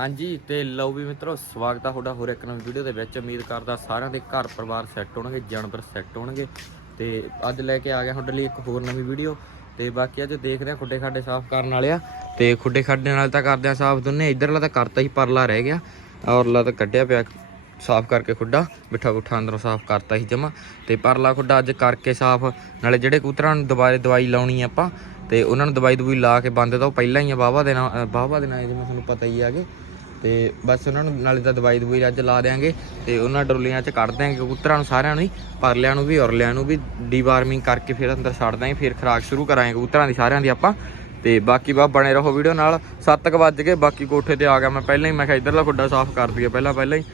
ਹਾਂਜੀ, ਤੇ ਲਓ ਵੀ ਮਿੱਤਰੋ, ਸਵਾਗਤ ਆ ਤੁਹਾਡਾ ਹੋਰ ਇੱਕ ਨਵੀਂ ਵੀਡੀਓ ਦੇ ਵਿੱਚ। ਉਮੀਦ ਕਰਦਾ ਸਾਰਿਆਂ ਦੇ ਘਰ ਪਰਿਵਾਰ ਸੈੱਟ ਹੋਣਗੇ, ਜਾਨਵਰ ਸੈੱਟ ਹੋਣਗੇ। ਤੇ ਅੱਜ ਲੈ ਕੇ ਆ ਗਿਆ ਤੁਹਾਡੇ ਲਈ ਇੱਕ ਹੋਰ ਨਵੀਂ ਵੀਡੀਓ। ਤੇ ਬਾਕੀ ਅੱਜ ਦੇਖਦੇ ਆ ਖੁੱਡੇ ਖਾਡੇ ਸਾਫ਼ ਕਰਨ ਵਾਲੇ ਆ। ਤੇ ਖੁੱਡੇ ਖਾਡੇ ਨਾਲ ਤਾਂ ਕਰਦੇ ਆ ਸਾਫ਼ ਦੋਨੇ, ਇਧਰਲਾ ਤਾਂ ਕਰਤਾ ਹੀ, ਪਰਲਾ ਰਹਿ ਗਿਆ। ਔਰਲਾ ਤਾਂ ਕੱਢਿਆ ਪਿਆ ਸਾਫ਼ ਕਰਕੇ ਖੁੱਡਾ, ਮਿੱਠਾ ਗੁੱਠਾ ਅੰਦਰੋਂ ਸਾਫ਼ ਕਰਤਾ ਸੀ ਜਮਾ। ਤੇ ਪਰਲਾ ਖੁੱਡਾ ਅੱਜ ਕਰਕੇ ਸਾਫ਼, ਨਾਲੇ ਜਿਹੜੇ ਕਬੂਤਰਾਂ ਨੂੰ ਦੁਬਾਰੇ ਦਵਾਈ ਲਾਉਣੀ ਆਪਾਂ, ਤੇ ਉਹਨਾਂ ਨੂੰ ਦਵਾਈ ਦਵਾਈ ਲਾ ਕੇ ਬੰਦ ਤਾਂ ਉਹ ਪਹਿਲਾਂ ਹੀ ਆ ਬਾਵਾ ਦੇ ਨਾਲ ਬਾਵਾ ਦੇ ਨਾਲ, ਜਿਵੇਂ ਤੁਹਾਨੂੰ ਪਤਾ ਹੀ ਆਗੇ ਤੇ ਬਸ ਉਹਨਾਂ ਨੂੰ ਨਾਲੇ ਤਾਂ ਦਵਾਈ ਦਵਾਈ ਅੱਜ ਲਾ ਦੇਾਂਗੇ ਤੇ ਉਹਨਾਂ ਡਰੋਲੀਆਂ 'ਚ ਕੱਢ ਦਿਆਂਗੇ ਕਬੂਤਰਾਂ ਨੂੰ ਸਾਰਿਆਂ ਨੂੰ ਹੀ, ਪਰਲਿਆਂ ਨੂੰ ਵੀ, ਔਰਲਿਆਂ ਨੂੰ ਵੀ, ਡੀਵਾਰਮਿੰਗ ਕਰਕੇ ਫਿਰ ਅੰਦਰ ਛੱਡ ਦਾਂਗੇ ਫਿਰ ਖਰਾਕ ਸ਼ੁਰੂ ਕਰਾਂਗੇ ਕਬੂਤਰਾਂ ਦੀ, ਸਾਰਿਆਂ ਦੀ ਆਪਾਂ। ਤੇ ਬਾਕੀ ਬਾ ਬਣੇ ਰਹੋ ਵੀਡੀਓ ਨਾਲ 7:00 ਵੱਜ ਕੇ ਬਾਕੀ ਕੋਠੇ ਤੇ ਆ ਗਿਆ ਮੈਂ ਪਹਿਲਾਂ ਹੀ, ਮੈਂ ਕਿਹਾ ਇਧਰਲਾ ਖੁੱਡਾ ਸਾਫ਼ ਕਰ ਦਈਏ ਪਹਿਲਾਂ ਪਹਿਲਾਂ ਹੀ।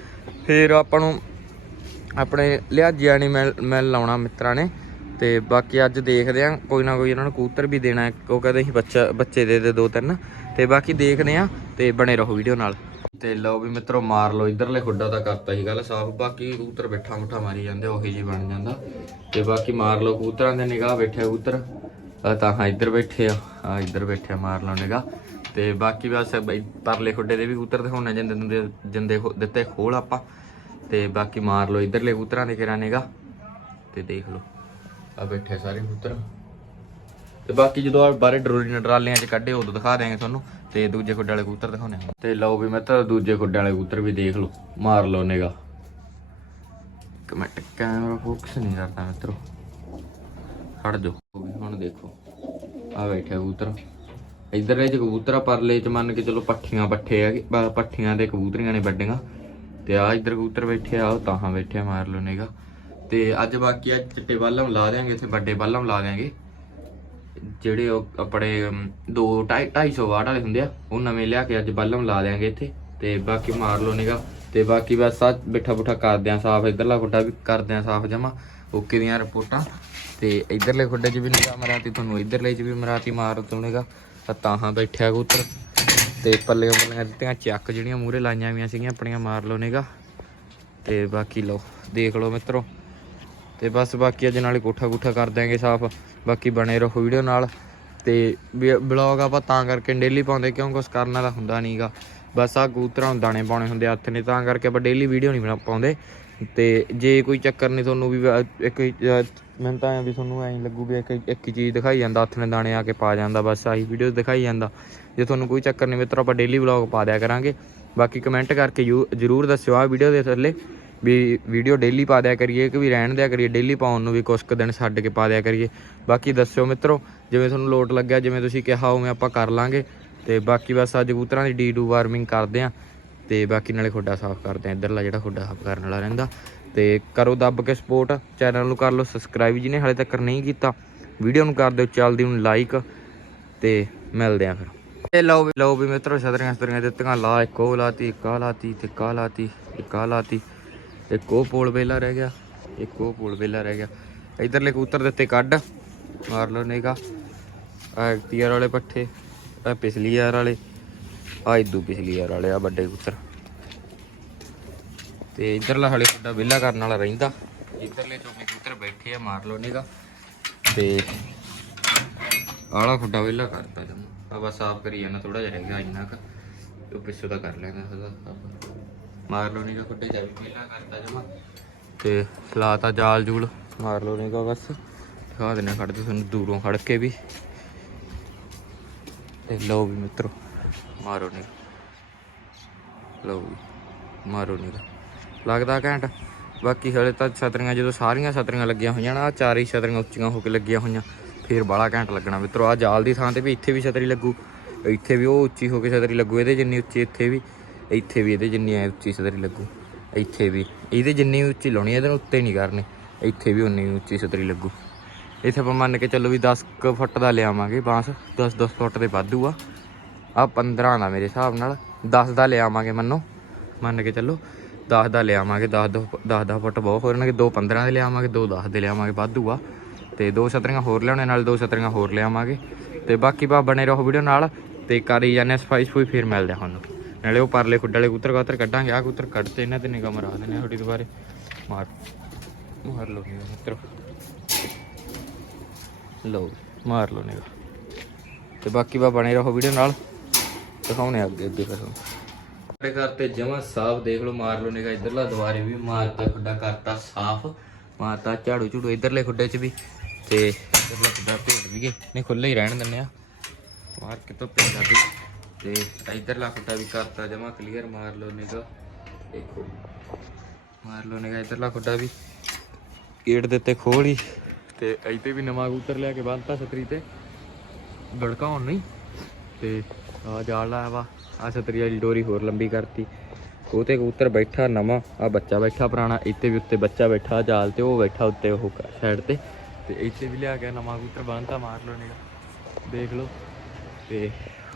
ਫਿਰ ਆਪਾਂ ਨੂੰ ਆਪਣੇ ਲਿਆਜਿਆਂ ਨੇ ਮਿਲ ਮਿਲ ਲਾਉਣਾ ਮਿੱਤਰਾਂ ਨੇ। ਤੇ ਬਾਕੀ ਅੱਜ ਦੇਖਦੇ ਆ, ਕੋਈ ਨਾ ਕੋਈ ਇਹਨਾਂ ਨੂੰ ਕਬੂਤਰ ਵੀ ਦੇਣਾ ਹੈ। ਉਹ ਕਹਿੰਦੇ ਸੀ ਬੱਚਾ ਬੱਚੇ ਦੇ ਦੇ ਦੋ ਤਿੰਨ। ਤੇ ਬਾਕੀ ਦੇਖਦੇ ਆ ਤੇ ਬਣੇ ਰਹੋ ਵੀਡੀਓ ਨਾਲ। ਤੇ ਲਓ ਵੀ ਮਿੱਤਰੋ, ਮਾਰ ਲਓ, ਇਧਰਲੇ ਖੁੱਡਾ ਤਾਂ ਕਰਤਾ ਸੀ ਗੱਲ ਸਾਫ਼, ਬਾਕੀ ਕਬੂਤਰ ਬੈਠਾ ਮੁੱਠਾ ਮਾਰੀ ਜਾਂਦੇ, ਉਹੀ ਜੀ ਬਣ ਜਾਂਦਾ। ਤੇ ਬਾਕੀ ਮਾਰ ਲਓ ਕਬੂਤਰਾਂ ਦੇ ਨਿਗਾਹ ਬੈਠੇ ਕਬੂਤਰ। ਤਾਂ ਹਾਂ, ਇੱਧਰ ਬੈਠੇ ਆ ਆ ਇੱਧਰ ਬੈਠੇ ਮਾਰ ਲਓ ਨਿਗਾਹ। ਤੇ ਬਾਕੀ ਬਸ ਬਈ, ਪਰਲੇ ਖੁੱਡੇ ਦੇ ਵੀ ਕਬੂਤਰ ਦਿਖਾਉਣੇ ਜਿੰਦੇ ਦਿੰਦੇ, ਜਿੰਦੇ ਖੋ- ਦਿੱਤੇ ਖੋਲ ਆਪਾਂ। ਤੇ ਬਾਕੀ ਮਾਰ ਲਓ ਇਧਰਲੇ ਕਬੂਤਰਾਂ ਦੇ ਕਿਰਾ ਨਿਗਾਹ। ਤੇ ਦੇਖ ਲਓ ਆ ਬੈਠੇ ਸਾਰੇ ਕਬੂਤਰ। ਤੇ ਬਾਕੀ ਜਦੋਂ ਆ ਬਾਰੇ ਡਰੋਲੀ ਨਾਲ ਟਰਾਲੀਆਂ 'ਚ ਕੱਢੇ ਉਦੋਂ ਦਿਖਾ ਦਿਆਂਗੇ ਤੁਹਾਨੂੰ ਤੇ ਦੂਜੇ ਖੁੱਡੇ ਵਾਲੇ ਕਬੂਤਰ ਦਿਖਾਉਣੇ ਆ। ਤੇ ਲਓ ਵੀ ਮੈਂ ਤਾਂ ਦੂਜੇ ਖੁੱਡੇ ਵਾਲੇ ਕਬੂਤਰ ਵੀ ਦੇਖ ਲਓ ਮਾਰ ਲਓ ਨਿਗਾ ਕਮੈਂਟ ਕੈਮਰਾ ਫੋਕਸ ਨਹੀਂ ਕਰਦਾ ਮਿੱਤਰੋ। ਖੜ ਜਾਓ। ਹੁਣ ਦੇਖੋ ਆ ਬੈਠੇ ਕਬੂਤਰ। ਇਧਰਲੇ ਚ ਕਬੂਤਰ ਪਰਲੇ ਚ ਮੰਨ ਕੇ ਚਲੋ ਪੱਠੀਆਂ ਪੱਠੇ ਆ ਪੱਠੀਆਂ ਦੇ ਕਬੂਤਰੀਆਂ ਨੇ ਵੱਡੀਆਂ। ਤੇ ਆ ਇਧਰ ਕਬੂਤਰ ਬੈਠੇ ਆ ਉਹ ਤਾਹਾਂ ਬੈਠੇ ਮਾਰ ਲਓ ਨਿਗਾ ਤੇ ਅੱਜ ਬਾਕੀ ਆ ਚਿੱਟੇ ਬਾਲਮ ਲਾ ਦੇਾਂਗੇ ਇੱਥੇ ਵੱਡੇ ਬਾਲਮ ਲਾ ਦੇਾਂਗੇ ਜਿਹੜੇ ਉਹ ਆਪਣੇ 2 250 ਵਾਟ ਵਾਲੇ ਹੁੰਦੇ ਆ, ਉਹ ਨਵੇਂ ਲਿਆ ਕੇ ਅੱਜ ਬੱਲਮ ਲਾ ਦਿਆਂਗੇ ਇੱਥੇ। ਤੇ ਬਾਕੀ ਮਾਰ ਲਓ ਨਿਗਾ ਤੇ ਬਾਕੀ ਬਸ ਆ ਬਿਠਾ ਬੁਠਾ ਕਰਦੇ ਆ ਸਾਫ਼, ਇਧਰਲਾ ਖੁੱਡਾ ਵੀ ਕਰਦੇ ਆ ਸਾਫ਼ ਜਮਾ, ਓਕੇ ਦੀਆਂ ਰਿਪੋਰਟਾਂ। ਤੇ ਇਧਰਲੇ ਖੁੱਡੇ 'ਚ ਵੀ ਨਿਗਾ ਮਰਾਤੀ ਤੁਹਾਨੂੰ ਇਧਰਲੇ 'ਚ ਵੀ ਮਰਾਤੀ ਮਾਰ ਤੁਣੇਗਾ ਤਾਂ ਹਾਂ ਬੈਠਿਆ ਕਬੂਤਰ। ਤੇ ਪੱਲੇ ਪੱਲੀਆਂ ਦਿੱਤੀਆਂ, ਚੱਕ ਜਿਹੜੀਆਂ ਮੂਰੇ ਲਾਈਆਂ ਵੀਆਂ ਸੀਗੀਆਂ, ਆਪਣੀਆਂ ਮਾਰ ਲਓ ਨੇਗਾ ਤੇ ਬਾਕੀ ਲਓ, ਦੇਖ ਲਓ ਮਿੱਤਰੋ। ਤੇ ਬਸ ਬਾਕੀ ਅੱਜ ਨਾਲੇ ਕੋਠਾ ਕੋਠਾ ਕਰ ਦਿਆਂਗੇ ਸਾਫ਼। ਬਾਕੀ ਬਣੇ ਰਹੋ ਵੀਡੀਓ ਨਾਲ। ਤੇ ਬਲੌਗ ਆਪਾਂ ਤਾਂ ਕਰਕੇ ਡੇਲੀ ਪਾਉਂਦੇ, ਕਿਉਂ? ਕੁਛ ਕਰਨ ਵਾਲਾ ਹੁੰਦਾ ਨਹੀਂਗਾ ਬਸ ਆ ਕਬੂਤਰਾਂ ਨੂੰ ਦਾਣੇ ਪਾਉਣੇ ਹੁੰਦੇ, ਹੱਥ ਨੇ। ਤਾਂ ਕਰਕੇ ਆਪਾਂ ਡੇਲੀ ਵੀਡੀਓ ਨਹੀਂ ਬਣਾ ਪਾਉਂਦੇ। ਤੇ ਜੇ ਕੋਈ ਚੱਕਰ ਨਹੀਂ ਤੁਹਾਨੂੰ ਵੀ, ਇੱਕ, ਮੈਨੂੰ ਤਾਂ ਐਂ ਵੀ ਤੁਹਾਨੂੰ ਐਂ ਲੱਗੂ ਵੀ ਇੱਕ ਇੱਕ ਹੀ ਚੀਜ਼ ਦਿਖਾਈ ਜਾਂਦਾ, ਹੱਥ ਨੇ ਦਾਣੇ ਆ ਕੇ ਪਾ ਜਾਂਦਾ, ਬਸ ਆਹੀ ਵੀਡੀਓ ਦਿਖਾਈ ਜਾਂਦਾ। ਜੇ ਤੁਹਾਨੂੰ ਕੋਈ ਚੱਕਰ ਨਹੀਂ ਮਿੱਤਰੋ, ਆਪਾਂ ਡੇਲੀ ਵਲੌਗ ਪਾ ਦਿਆ ਕਰਾਂਗੇ। ਬਾਕੀ ਕਮੈਂਟ ਕਰਕੇ ਯੂ- ਜ਼ਰੂਰ ਦੱਸਿਓ ਆ ਵੀਡੀਓ ਦੇ ਥੱਲੇ। ਵੀ ਵੀਡੀਓ ਡੇਲੀ ਪਾ ਦਿਆ ਕਰੀਏ ਕਿ ਵੀ ਰਹਿਣ ਦਿਆ ਕਰੀਏ ਡੇਲੀ ਪਾਉਣ ਨੂੰ ਵੀ ਕੁਛ ਕੁ ਦਿਨ ਛੱਡ ਕੇ ਪਾ ਦਿਆ ਕਰੀਏ। ਬਾਕੀ ਦੱਸਿਓ ਮਿੱਤਰੋ, ਜਿਵੇਂ ਤੁਹਾਨੂੰ ਲੋਟ ਲੱਗਿਆ, ਜਿਵੇਂ ਤੁਸੀਂ ਕਿਹਾ, ਉਵੇਂ ਆਪਾਂ ਕਰ ਲਾਂਗੇ। ਤੇ ਬਾਕੀ ਬਸ ਅੱਜ ਕਬੂਤਰਾਂ ਦੀ ਡੀ ਡੂ ਵਾਰਮਿੰਗ ਕਰਦੇ ਆ। ਤੇ ਬਾਕੀ ਨਾਲੇ ਖੁੱਡਾ ਸਾਫ਼ ਕਰਦੇ ਆ, ਇਧਰਲਾ ਜਿਹੜਾ ਖੁੱਡਾ ਸਾਫ਼ ਕਰਨ ਵਾਲਾ ਰਹਿੰਦਾ। ਤੇ ਕਰੋ ਦੱਬ ਕੇ ਸਪੋਰਟ ਚੈਨਲ ਨੂੰ ਕਰ ਲਓ ਸਬਸਕ੍ਰਾਈਬ ਜਿਹਨੇ ਹਾਲੇ ਤੱਕ ਨਹੀਂ ਕੀਤਾ ਵੀਡੀਓ ਨੂੰ ਕਰ ਦਿਓ, ਚੱਲਦੀ ਨੂੰ ਲਾਈਕ ਤੇ ਮਿਲਦੇ ਆ ਫਿਰ। ਇਹ ਲਓ ਵੀ ਲਓ ਵੀ ਮਿੱਤਰੋ ਛਤਰੀਆਂ ਛਤਰੀਆਂ ਦਿੱਤੀਆਂ, ਲਾ ਇੱਕ ਉਹ ਲਾਤੀ, ਇੱਕ ਆਹ ਲਾਤੀ, ਤੇ ਕਾ ਲਾਤੀ, ਇੱਕ ਆਹ ਲਾਤੀ। ਇੱਕ ਉਹ ਪੋਲ ਵੇਲਾ ਰਹਿ ਗਿਆ, ਇੱਕ ਉਹ ਪੋਲ ਵੇਲਾ ਰਹਿ ਗਿਆ। ਇਧਰਲੇ ਕਬੂਤਰ ਦਿੱਤੇ ਕੱਢ, ਮਾਰ ਲਓ ਨੇਗਾ ਆ ਤੀਰ ਵਾਲੇ ਪੱਠੇ ਆ ਪਿਛਲੀ ਯਾਰ ਵਾਲੇ ਆ ਇਦੂ ਪਿਛਲੀ ਯਾਰ ਵਾਲੇ ਆ ਵੱਡੇ ਕਬੂਤਰ। ਤੇ ਇਧਰਲਾ ਹਲੇ ਵੱਡਾ ਵਿਹਲਾ ਕਰਨ ਵਾਲਾ ਰਹਿੰਦਾ। ਇਧਰਲੇ ਚੋਕੇ ਕਬੂਤਰ ਬੈਠੇ ਆ, ਮਾਰ ਲਓ ਨੇਗਾ ਤੇ ਆਲਾ ਖੁੱਡਾ ਵਿਹਲਾ ਕਰਤਾ ਜਮ। ਆ ਬਸ ਸਾਫ਼ ਕਰੀ ਜਾਣਾ ਥੋੜਾ ਜਿਹਾ ਰਹਿ ਗਿਆ ਇੰਨਾ ਕ। ਉਹ ਪਿੱਛੋਂ ਦਾ ਕਰ ਲੈਣਾ ਉਹਦਾ ਸਾਫ਼। ਮਾਰ ਲਓ ਨੀਗਾ ਖੁੱਡੇ ਜਾ ਵੀ ਵਿਲਾ ਕਰਤਾ ਜਮਾ। ਤੇ ਲਾਤਾ ਜਾਲ ਜੂਲ, ਮਾਰ ਲਓ ਨੀਗਾ ਬਸ। ਦਿਖਾ ਦਿੰਨੇ ਖੜ ਤੁਹਾਨੂੰ ਦੂਰੋਂ ਖੜ ਕੇ ਵੀ। ਤੇ ਲਓ ਵੀ ਮਿੱਤਰੋ, ਮਾਰੋ ਨੀ। ਲਓ ਵੀ, ਮਾਰੋ ਨੀ ਲੱਗਦਾ ਘੈਂਟ। ਬਾਕੀ ਹਲੇ ਤਾਂ ਛਤਰੀਆਂ, ਜਦੋਂ ਸਾਰੀਆਂ ਛਤਰੀਆਂ ਲੱਗੀਆਂ ਹੋਈਆਂ ਨਾ, ਆਹ ਚਾਰ ਹੀ ਛਤਰੀਆਂ ਉੱਚੀਆਂ ਹੋ ਕੇ ਲੱਗੀਆਂ ਹੋਈਆਂ, ਫੇਰ ਬਾਲਾ ਘੈਂਟ ਲੱਗਣਾ। ਮਿੱਤਰੋ ਆ ਜਾਲ ਦੀ ਥਾਂ ਤੇ ਵੀ ਇੱਥੇ ਵੀ ਛਤਰੀ ਲੱਗੂ। ਇੱਥੇ ਵੀ ਉਹ ਉੱਚੀ ਹੋ ਕੇ ਛਤਰੀ ਲੱਗੂ, ਇਹਦੇ ਜਿੰਨੀ ਉੱਚੀ ਇੱਥੇ ਵੀ। ਇੱਥੇ ਵੀ ਇਹਦੇ ਜਿੰਨੀ ਐ ਉੱਚੀ ਛਤਰੀ ਲੱਗੂ, ਇੱਥੇ ਵੀ। ਇਹਦੇ ਜਿੰਨੀ ਉੱਚੀ ਲਾਉਣੀ ਇਹਦੇ ਨਾਲ ਉੱਤੇ ਨਹੀਂ ਕਰਨੀ। ਇੱਥੇ ਵੀ ਉਨੀ ਉੱਚੀ ਛਤਰੀ ਲੱਗੂ। ਇੱਥੇ ਆਪਾਂ ਮੰਨ ਕੇ ਚੱਲੋ ਵੀ 10 ਕੁ ਫੁੱਟ ਦਾ ਲਿਆਵਾਂਗੇ ਬਾਂਸ 10 10 ਫੁੱਟ ਦੇ ਵਾਧੂ ਆ। ਆ 15 ਦਾ ਮੇਰੇ ਹਿਸਾਬ ਨਾਲ। 10 ਦਾ ਲਿਆਵਾਂਗੇ ਮੰਨੋ। ਮੰਨ ਕੇ ਚੱਲੋ 10 ਦਾ ਲਿਆਵਾਂਗੇ 10 10 10 ਫੁੱਟ ਬਹੁਤ ਹੋ ਜਾਣਗੇ ਦੋ 15 ਦੇ ਲਿਆਵਾਂਗੇ, ਦੋ 10 ਦੇ ਲਿਆਵਾਂਗੇ, ਵਾਧੂ ਆ। ਤੇ ਦੋ ਛਤਰੀਆਂ ਹੋਰ ਲਿਆਉਣੇ, ਨਾਲ ਦੋ ਛਤਰੀਆਂ ਹੋਰ ਲਿਆਵਾਂਗੇ। ਤੇ ਬਾਕੀ ਬਾ ਬਣੇ ਰਹੋ ਵੀਡੀਓ ਨਾਲ। ਤੇ ਕਰੀ ਜਾਂਦੇ ਸਫ਼ਾਈ ਸਫੂਈ ਫਿਰ ਮਿਲਦੇ ਆ ਤੁਹਾਨੂੰ। ਨਾਲੇ ਉਹ ਪਰਲੇ ਖੁੱਡ ਵਾਲੇ ਕੂਤਰ ਕਾਤਰ ਕੱਢਾਂਗੇ ਆ ਕੂਤਰ ਕੱਢਤੇ, ਇਹਨਾਂ ਤੇ ਨਿਗਾਹ ਮਰਾ ਦਿੰਦੇ ਥੋੜੀ ਦੁਬਾਰੇ। ਮਾਰ ਮਾਰ ਲਓ ਨਿਗਾਹ ਮਿੱਤਰੋ। ਲਓ, ਮਾਰ ਲਓ ਨਿਗਾਹ। ਤੇ ਬਾਕੀ ਬਾ ਬਣੇ ਰਹੋ ਵੀਡੀਓ ਨਾਲ। ਦਿਖਾਉਣੇ ਅੱਗੇ ਅੱਗੇ ਫਿਰ ਸਾਡੇ ਘਰ ਤੇ ਜਮਾ ਸਾਫ਼ ਦੇਖ ਲਓ, ਮਾਰ ਲਓ ਨਿਗਾ ਇਧਰਲਾ ਦੁਆਰੇ ਵੀ ਮਾਰਤਾ ਖੁੱਡਾ ਕਰਤਾ ਸਾਫ਼। ਮਾਰਤਾ ਝਾੜੂ ਝੂੜੂ ਇਧਰਲੇ ਖੁੱਡੇ 'ਚ ਵੀ। ਤੇ ਇਧਰਲਾ ਖੁੱਡਾ ਭੇਡ ਵੀ ਗਏ। ਨਹੀਂ ਖੁੱਲੇ ਹੀ ਰਹਿਣ ਦਿੰਨੇ ਆ। ਮਾਰ ਕੇ ਤੋਂ ਭੇਡਾ ਵੀ ਤੇ ਇਧਰਲਾ ਖੁੱਡਾ ਵੀ ਕਰਤਾ, ਜਮਾ ਕਲੀਅਰ ਮਾਰ ਲਓ ਨਿਗਾ ਦੇਖੋ, ਮਾਰ ਲਓ ਨਿਗਾ ਇਧਰਲਾ ਖੁੱਡਾ ਵੀ। ਗੇਟ ਦੇ ਉੱਤੇ ਖੋਲੀ ਤੇ ਇੱਥੇ ਵੀ ਨਵਾਂ ਕਬੂਤਰ ਲਿਆ ਕੇ ਬੰਨਤਾ ਛਤਰੀ ਤੇ। ਗੜਕਾਉਣ ਨਹੀਂ। ਤੇ ਆ ਜਾਲ ਲਾਇਆ ਵਾ। ਆ ਛਤਰੀ ਵਾਲੀ ਡੋਰੀ ਹੋਰ ਲੰਬੀ ਕਰਤੀ। ਉਹ ਤੇ ਕਬੂਤਰ ਬੈਠਾ ਨਵਾਂ। ਆ ਬੱਚਾ ਬੈਠਾ ਪੁਰਾਣਾ। ਇੱਥੇ ਵੀ ਉੱਤੇ ਬੱਚਾ ਬੈਠਾ ਜਾਲ ਤੇ, ਉਹ ਬੈਠਾ ਉੱਤੇ, ਉਹ ਸਾਈਡ ਤੇ। ਤੇ ਇੱਥੇ ਵੀ ਲਿਆ ਕੇ ਨਵਾਂ ਕਬੂਤਰ ਬੰਨਤਾ ਮਾਰ ਲਓ ਨਿਗਾ ਦੇਖ ਲਓ। ਤੇ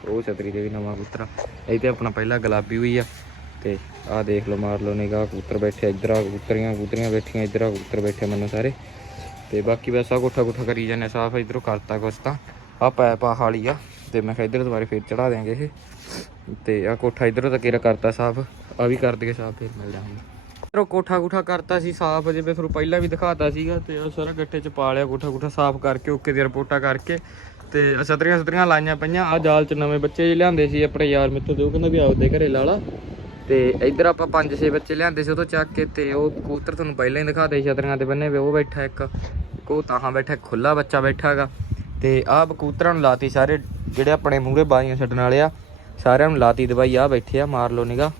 ਉਹ ਛਤਰੀ ਤੇ ਵੀ ਨਵਾਂ ਕਬੂਤਰ ਆ। ਇੱਥੇ ਆਪਣਾ ਪਹਿਲਾ ਗੁਲਾਬੀ ਹੋਈ ਆ ਤੇ ਆਹ ਦੇਖ ਲਓ ਮਾਰ ਲਓ ਨਿਗਾ ਕਬੂਤਰ ਬੈਠੇ ਇੱਧਰ ਆ ਕਬੂਤਰੀਆਂ ਕਬੂਤਰੀਆਂ ਬੈਠੀਆਂ, ਇੱਧਰ ਆ ਕਬੂਤਰ ਬੈਠੇ ਮੈਨੂੰ ਸਾਰੇ। ਤੇ ਬਾਕੀ ਬਸ ਆ ਕੋਠਾ ਕੋਠਾ ਕਰੀ ਜਾਂਦੇ ਆ, ਸਾਫ਼ ਇਧਰੋਂ ਕਰਤਾ ਕੁਛ ਤਾਂ। ਆ ਪੈਪ ਆ ਹਾਲੀ ਆ ਤੇ ਮੈਂ ਕਿਹਾ ਇੱਧਰ ਦੁਬਾਰੇ ਫੇਰ ਚੜਾ ਦਿਆਂਗੇ ਇਹ। ਤੇ ਆ ਕੋਠਾ ਇਧਰੋਂ ਤਾਂ ਕਿਰਾ ਕਰਤਾ ਸਾਫ਼ ਆ ਵੀ ਕਰ ਦਈਏ ਸਾਫ਼, ਫੇਰ ਮਿਲ ਜਾਵਾਂਗੇ। ਇਧਰੋਂ ਕੋਠਾ ਕੋਠਾ ਕਰਤਾ ਸੀ ਸਾਫ਼, ਜਿਵੇਂ ਤੁਹਾਨੂੰ ਪਹਿਲਾਂ ਵੀ ਦਿਖਾਤਾ ਸੀਗਾ ਤੇ ਉਹ ਸਾਰਾ ਗੱਟੇ ਚ ਪਾ ਲਿਆ ਕੋਠਾ ਕੋਠਾ ਸਾਫ਼ ਕਰਕੇ, ਓਕੇ ਦੀ ਰਿਪੋਰਟਾਂ ਕਰਕੇ। ਤੇ ਆਹ ਸਤਰੀਆਂ ਸਤਰੀਆਂ ਲਾਈਆਂ ਪਈਆਂ। ਆ ਜਾਲ ਚ ਨਵੇਂ ਬੱਚੇ ਜਿਹੇ ਲਿਆਂਦੇ ਸੀ, ਆਪਣੇ ਯਾਰ ਮਿੱਤਰ ਦੇ, ਉਹ ਕਹਿੰਦਾ ਵੀ ਆਪਦੇ ਘਰੇ ਲਾ ਲਾ। ਤੇ ਇੱਧਰ ਆਪਾਂ ਪੰਜ ਛੇ ਬੱਚੇ ਲਿਆਂਦੇ ਸੀ, ਉਹ ਤੋਂ ਚੱਕ ਕੇ ਤੇ ਉਹ ਕਬੂਤਰ ਤੁਹਾਨੂੰ ਪਹਿਲਾਂ ਹੀ ਦਿਖਾਤੇ ਸੀ ਛਤਰੀਆਂ ਤੇ ਬੰਨੇ ਵੇ, ਉਹ ਬੈਠਾ ਇੱਕ। ਇੱਕ ਉਹ ਤਾਹਾਂ ਬੈਠਾ, ਇੱਕ ਖੁੱਲਾ ਬੱਚਾ ਬੈਠਾ ਹੈਗਾ। ਤੇ ਆਹ ਕਬੂਤਰਾਂ ਨੂੰ ਲਾਤੀ ਸਾਰੇ, ਜਿਹੜੇ ਆਪਣੇ ਮੂਹਰੇ ਬਾਜ਼ੀਆਂ ਛੱਡਣ ਵਾਲੇ ਆ, ਸਾਰਿਆਂ ਨੂੰ ਲਾਤੀ ਦਵਾਈ ਆ ਬੈਠੇ ਆ, ਮਾਰ ਲਓ ਨਿਗਾ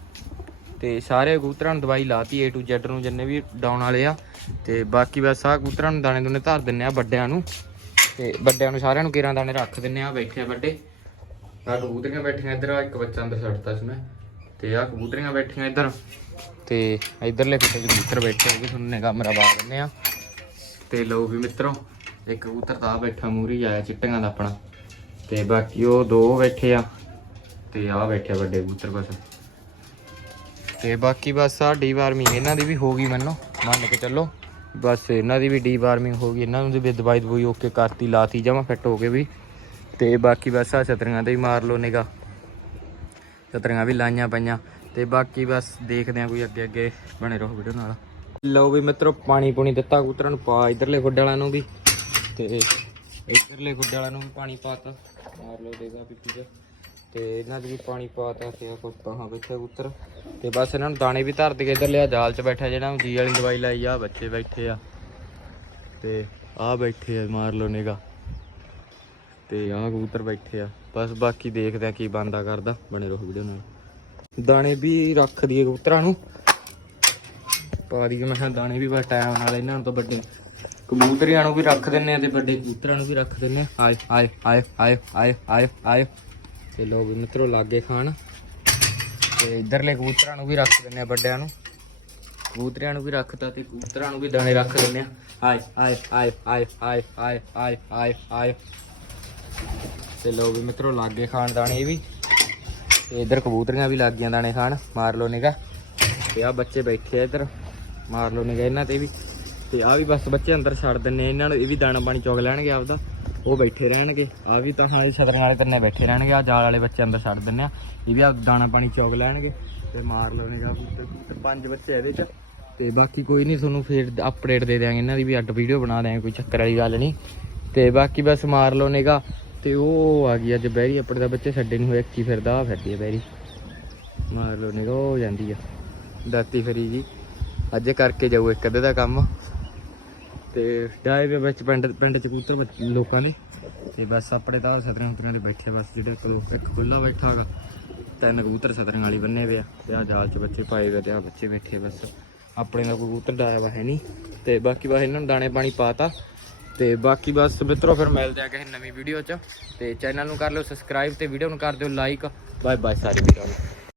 ਤੇ ਸਾਰੇ ਕਬੂਤਰਾਂ ਨੂੰ ਦਵਾਈ ਲਾਤੀ, A to Z ਨੂੰ, ਜਿੰਨੇ ਵੀ ਡਾਊਨ ਵਾਲੇ ਆ। ਤੇ ਬਾਕੀ ਬਸ ਆਹ ਕਬੂਤਰਾਂ ਨੂੰ ਦਾਣੇ ਦੁਨੇ ਧਰ ਦਿੰਨੇ ਆ ਵੱਡਿਆਂ ਨੂੰ। ਤੇ ਵੱਡਿਆਂ ਨੂੰ ਸਾਰਿਆਂ ਨੂੰ ਕਿਰਾਂ ਦਾਣੇ ਰੱਖ ਦਿੰਨੇ ਆ ਬੈਠੇ ਆ ਵੱਡੇ। ਆ ਕਬੂਤਰੀਆਂ ਬੈਠੀਆਂ ਇੱਧਰ ਆ ਇੱਕ ਬੱਚਾ ਅੰਦਰ ਛੱਡਤਾ ਸੀ ਮੈਂ। ਤੇ ਆ ਕਬੂਤਰੀਆਂ ਬੈਠੀਆਂ ਇੱਧਰ। ਤੇ ਇੱਧਰਲੇ ਪਿੱਛੇ ਕਬੂਤਰ ਬੈਠੇ ਹੈਗੇ ਤੁਹਾਨੂੰ ਨਿਗਾਹ ਮਰਵਾ ਦਿੰਨੇ ਆ। ਤੇ ਲਓ ਵੀ ਮਿੱਤਰੋ, ਇੱਕ ਕਬੂਤਰ ਤਾਂ ਆ ਬੈਠਾ ਮੂਰੀ ਆਇਆ ਚਿੱਟੀਆਂ ਦਾ ਆਪਣਾ। ਤੇ ਬਾਕੀ ਉਹ ਦੋ ਬੈਠੇ ਆ, ਤੇ ਆ ਬੈਠੇ ਵੱਡੇ ਕਬੂਤਰ ਬਸ। ਤੇ ਬਾਕੀ ਬਸ ਆ ਡੀਵਾਰਮਿੰਗ ਇਹਨਾਂ ਦੀ ਵੀ ਹੋ ਗਈ ਮੰਨੋ, ਮੰਨ ਕੇ ਚੱਲੋ। ਬਸ ਇਹਨਾਂ ਦੀ ਵੀ ਡੀਵਾਰਮਿੰਗ ਹੋ ਗਈ, ਇਹਨਾਂ ਨੂੰ ਵੀ ਦਵਾਈ ਦਵਾਈ ਓਕੇ ਕਰਤੀ, ਲਾਤੀ, ਜਮਾ ਫਿੱਟ ਹੋ ਗਏ ਵੀ। ਤੇ ਬਾਕੀ ਬਸ ਆ ਛਤਰੀਆਂ ਤੇ ਵੀ ਮਾਰ ਲਓ ਨਿਗਾ ਛਤਰੀਆਂ ਵੀ ਲਾਈਆਂ ਪਈਆਂ। ਤੇ ਬਾਕੀ ਬਸ ਦੇਖਦੇ ਆ ਕੋਈ ਅੱਗੇ ਅੱਗੇ ਬਣੇ ਰਹੋ ਵੀਡੀਓ ਨਾਲ। ਲਓ ਵੀ ਮਿੱਤਰੋ, ਪਾਣੀ ਪੂਣੀ ਦਿੱਤਾ ਕਬੂਤਰਾਂ ਨੂੰ, ਪਾ ਇਧਰਲੇ ਖੁੱਡ ਵਾਲਿਆਂ ਨੂੰ ਵੀ। ਤੇ ਇਧਰਲੇ ਖੁੱਡ ਵਾਲਿਆਂ ਨੂੰ ਵੀ ਪਾਣੀ ਪਾਤਾ। ਮਾਰ ਲਓ ਦੇਗਾ ਪਿੱਪੀ ਚ ਤੇ ਇਹਨਾਂ 'ਚ ਵੀ ਪਾਣੀ ਪਾਤਾ ਤੇ ਆ ਕੁੱਤਾ ਹਾਂ ਬੈਠੇ ਕਬੂਤਰ ਤੇ ਬਸ ਇਹਨਾਂ ਨੂੰ ਦਾਣੇ ਵੀ ਧਰ ਦੇ ਇਧਰ ਲਿਆ, ਜਾਲ 'ਚ ਬੈਠਾ ਜਿਹੜਾ ਜੀ ਵਾਲੀ ਦਵਾਈ ਲਾਈ ਆ, ਬੱਚੇ ਬੈਠੇ ਆ। ਤੇ ਆ ਬੈਠੇ ਆ, ਮਾਰ ਲਓ ਨਿਗਾ ਤੇ ਆਹ ਕਬੂਤਰ ਬੈਠੇ ਆ। ਬਸ ਬਾਕੀ ਦੇਖਦੇ ਆ ਕੀ ਬੰਦਾ ਕਰਦਾ, ਬਣੇ ਰਹੋ ਵੀਡੀਓ ਨਾਲ। ਦਾਣੇ ਵੀ ਰੱਖ ਦਈਏ ਕਬੂਤਰਾਂ ਨੂੰ। ਪਾ ਦਈਏ, ਮੈਂ ਕਿਹਾ ਦਾਣੇ ਵੀ ਬਸ ਟਾਈਮ ਨਾਲ ਇਹਨਾਂ ਨੂੰ ਤਾਂ ਵੱਡੇ। ਕਬੂਤਰਿਆਂ ਨੂੰ ਵੀ ਰੱਖ ਦਿੰਨੇ ਆ ਤੇ ਵੱਡੇ ਕਬੂਤਰਾਂ ਨੂੰ ਵੀ ਰੱਖ ਦਿੰਨੇ ਆ। ਆਏ ਆਏ ਆਏ ਆਏ ਆਏ ਆਏ ਆਏ। ਤੇ ਲੋ ਵੀ ਮਿੱਤਰੋ ਲਾਗੇ ਖਾਣ। ਤੇ ਇਧਰਲੇ ਕਬੂਤਰਾਂ ਨੂੰ ਵੀ ਰੱਖ ਦਿੰਨੇ ਆ ਵੱਡਿਆਂ ਨੂੰ। ਕਬੂਤਰਿਆਂ ਨੂੰ ਵੀ ਰੱਖਤਾ ਤੇ ਕਬੂਤਰਾਂ ਨੂੰ ਵੀ ਦਾਣੇ ਰੱਖ ਦਿੰਨੇ ਆ। ਆਏ ਆਏ ਆਏ ਆਏ ਆਏ ਆਏ ਆਏ ਆਏ ਆਏ। ਤੇ ਲੋ ਵੀ ਮਿੱਤਰੋ ਲਾਗੇ ਖਾਣ ਦਾਣੇ ਇਹ ਵੀ। ਤੇ ਇਧਰ ਕਬੂਤਰੀਆਂ ਵੀ ਲੱਗ ਗਈਆਂ ਦਾਣੇ ਖਾਣ, ਮਾਰ ਲੋ ਨਿਗਾ ਤੇ ਆ ਬੱਚੇ ਬੈਠੇ ਆ ਇਧਰ, ਮਾਰ ਲੋ ਨਿਗਾ ਇਹਨਾਂ ਤੇ ਵੀ। ਤੇ ਆ ਵੀ ਬਸ ਬੱਚੇ ਅੰਦਰ ਛੱਡ ਦਿੰਨੇ ਇਹਨਾਂ ਨੂੰ ਇਹ ਵੀ ਦਾਣਾ ਪਾਣੀ ਚੁਗ ਲੈਣਗੇ ਆਪਦਾ। ਉਹ ਬੈਠੇ ਰਹਿਣਗੇ। ਆ ਵੀ ਤਾਂ ਹਾਂ ਛਤਰਾਂ ਵਾਲੇ ਤਿੰਨੇ ਬੈਠੇ ਰਹਿਣਗੇ ਆ ਜਾਲ ਵਾਲੇ ਬੱਚੇ ਅੰਦਰ ਛੱਡ ਦਿੰਨੇ ਆ। ਇਹ ਵੀ ਆ ਦਾਣਾ ਪਾਣੀ ਚੁਗ ਲੈਣਗੇ ਤੇ ਮਾਰ ਲੋ ਨਿਗਾ ਕਬੂਤਰ ਪੰਜ ਬੱਚੇ ਇਹਦੇ ਚ। ਤੇ ਬਾਕੀ ਕੋਈ ਨਹੀਂ ਤੁਹਾਨੂੰ ਫੇਰ ਅਪਡੇਟ ਦੇ ਦਿਆਂਗੇ ਇਹਨਾਂ ਦੀ ਵੀ ਅੱਡ ਵੀਡੀਓ ਬਣਾ ਦਿਆਂਗੇ, ਕੋਈ ਚੱਕਰ ਵਾਲੀ ਗੱਲ ਨਹੀਂ ਤੇ ਬਾਕੀ ਬਸ ਮਾਰ ਲੋ ਨਿਗਾ ਤੇ ਉਹ ਆ ਗਈ ਅੱਜ ਬੈਰੀ, ਆਪਣੇ ਦਾ ਬੱਚੇ ਛੱਡੇ ਨਹੀਂ ਹੋਏ ਕੀ ਫਿਰਦਾ ਆ ਫਿਰਦੀ ਹੈ ਬੈਰੀ। ਮਾਰ ਲੋ ਨਿਗਾ ਉਹ ਜਾਂਦੀ ਆ। ਦਾਤੀ ਫਰੀ ਜੀ ਅੱਜ ਕਰਕੇ ਜਾਊ ਇੱਕ ਅੱਧੇ ਦਾ ਕੰਮ। ਤੇ ਡਾਏ ਵੀ ਵਿੱਚ ਪਿੰਡ ਪਿੰਡ ਚ ਕਬੂਤਰ ਬੱਚ- ਲੋਕਾਂ ਦੇ। ਤੇ ਬਸ ਆਪਣੇ ਤਾਂ ਸਤਰਾਂ ਉਤਰਾਂ ਦੇ ਬੈਠੇ ਬਸ ਜਿਹੜੇ ਇੱਕ ਦੋ, ਇੱਕ ਖੁੱਲਾ ਬੈਠਾ ਹੈਗਾ ਤਿੰਨ ਕਬੂਤਰ ਸਤਰਾਂ ਵਾਲੀ ਬੰਨੇ ਵੇ ਆ ਤੇ ਆ ਜਾਲ ਚ ਬੱਚੇ ਪਾਏ ਵੇ ਤੇ ਆ ਬੱਚੇ ਬੈਠੇ ਬਸ। ਆਪਣੇ ਦਾ ਕਬੂਤਰ ਡਾਇਆ ਵਾ ਹੈ ਨਹੀਂ ਤੇ ਬਾਕੀ ਬਸ ਇਹਨਾਂ ਨੂੰ ਦਾਣੇ ਪਾਣੀ ਪਾਤਾ। ਤੇ ਬਾਕੀ ਬਸ ਮਿੱਤਰੋ ਫਿਰ ਮਿਲਦੇ ਆ ਕਿਸੇ ਨਵੀਂ ਵੀਡੀਓ 'ਚ। ਤੇ ਚੈਨਲ ਨੂੰ ਕਰ ਲਿਓ ਸਬਸਕ੍ਰਾਈਬ ਤੇ ਵੀਡੀਓ ਨੂੰ ਕਰ ਦਿਓ ਲਾਈਕ ਬਾਏ ਬਾਏ ਸਾਰੇ ਵੀਰਾਂ ਨੂੰ।